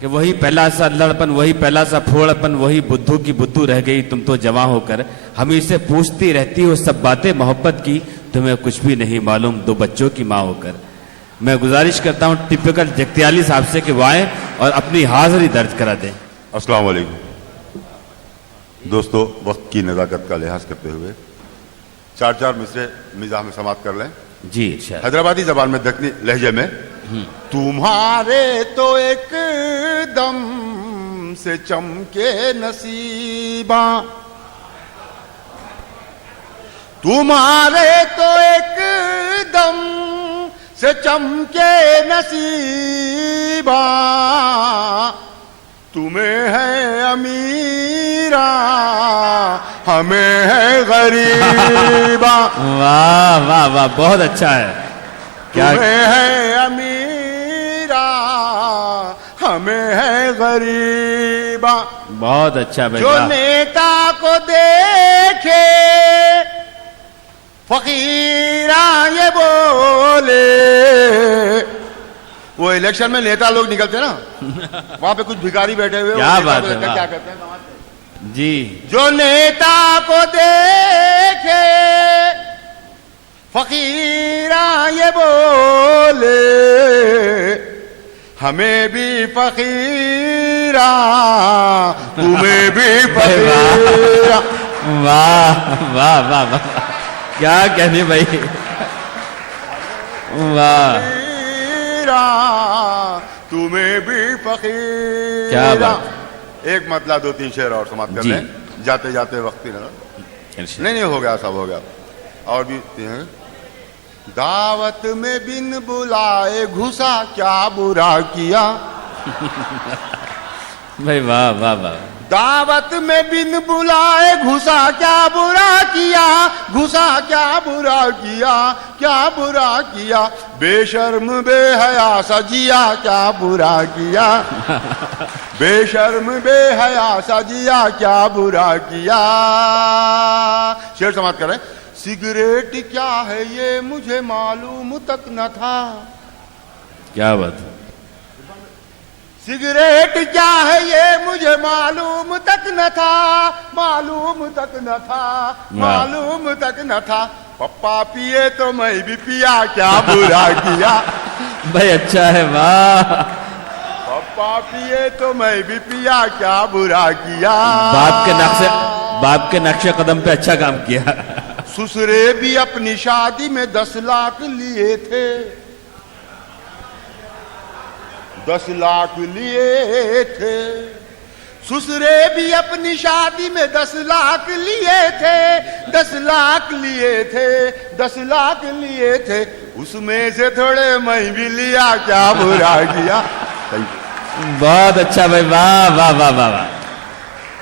कि वही पहला सा लड़पन, वही पहला सा फोड़पन, वही बुद्धू की बुद्धू रह गई तुम तो जवां होकर। हमेशा पूछती रहती हो सब बातें मोहब्बत की, तुम्हें कुछ भी नहीं मालूम दो बच्चों की माँ होकर। मैं गुजारिश करता हूं टिपिकल जगत्याली साहब से कि वो आए और अपनी हाजिरी दर्ज करा दें। अस्सलाम वालेकुम दोस्तों, वक्त की नज़ाकत का लिहाज करते हुए चार चार मिसरे मिजाह में समाप्त कर लें जी इरशाद। हैदराबादी जबान में दक्कनी लहजे में। तुम्हारे तो एक दम से चमके नसीबा, तुम्हारे तो एक दम से चमके नसीबा, तुम्हें है अमीरा हमें है गरीबा। वाह वाह वाह, बहुत अच्छा है। क्या तुम्हें है अमीरा हमें है गरीबा। बहुत अच्छा भाई, जो वाह। नेता को देखे फकीरा ये बोले, वो इलेक्शन में नेता लोग निकलते ना वहां पे कुछ भिखारी बैठे हुए, क्या बात है, क्या वाह। कहते हैं जी, जो नेता को देखे फकीरा ये बोले, हमें भी फकीरा तुम्हें भी फकीरा। वाह वाह वाह वाह, क्या कहने भाई, वाह फकीरा तुम्हें भी फकीरा। क्या बात। एक मतला दो तीन शेर और समाप्त कर जी। लें जाते जाते वक्त ही ना। नहीं हो गया, सब हो गया। और भी दावत में बिन बुलाए घुसा क्या बुरा किया। भाई वाह वाह वाह। दावत में बिन बुलाए घुसा क्या बुरा किया, घुसा क्या बुरा किया, क्या बुरा किया। बेशर्म बेहया सजिया क्या बुरा किया, बेशर्म बेहया सजिया क्या बुरा किया। शेर समाप्त करें। सिगरेट क्या है ये मुझे मालूम तक न था, क्या बात। सिगरेट क्या है ये मुझे मालूम तक न था, मालूम तक न था, मालूम तक न था। पप्पा पिए तो मैं भी पिया क्या बुरा किया। भाई अच्छा है, वाह। पप्पा पिए तो मैं भी पिया क्या बुरा किया। बाप के नक्शे कदम पे अच्छा काम किया। ससुरे भी अपनी शादी में 10 लाख लिए थे, 10 लाख लिए थे। ससुरे भी अपनी शादी में 10 लाख लिए थे, 10 लाख लिए थे, 10 लाख लिए थे। उसमें से थोड़े मैं भी लिया क्या बुरा किया। बहुत अच्छा भाई, वाह वाह वाह वाह वाह।